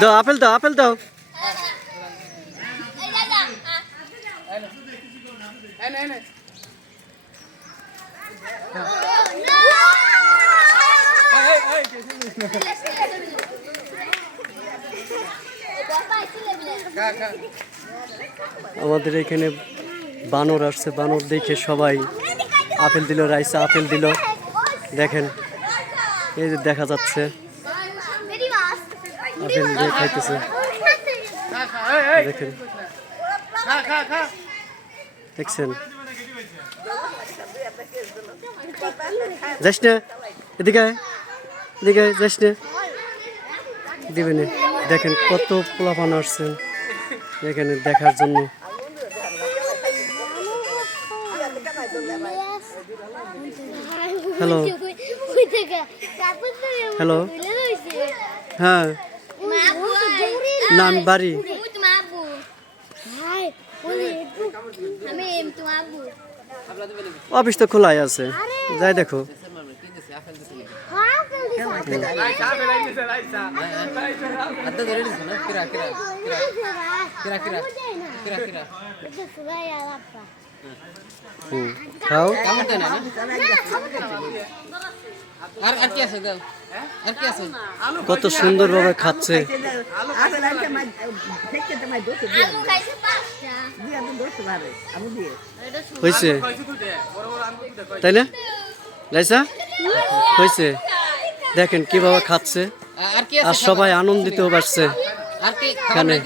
দাও আপেল দাও আপেল দাও। আমাদের এখানে বানর আসছে, বানর দেখে সবাই আপেল দিল, রাইসা আপেল দিল। দেখেন এই যে দেখা যাচ্ছে আপেল দিয়ে খাইতেছে। দেখেন দেখছেন, যাস না এদিকে এদিকে যাস না দিবেন। দেখেন কত পোলাপান আসছেন এখানে দেখার জন্য। হ্যালো হ্যালো, হ্যাঁ না আমি বাড়ি। অফিস তো খোলাই আছে, যাই দেখো। খাও কত সুন্দর ভাবে খাচ্ছে। হয়েছে তাই না লাইসা? হয়েছে, দেখেন কিভাবে খাচ্ছে আর সবাই আনন্দিত পারছে এখানে।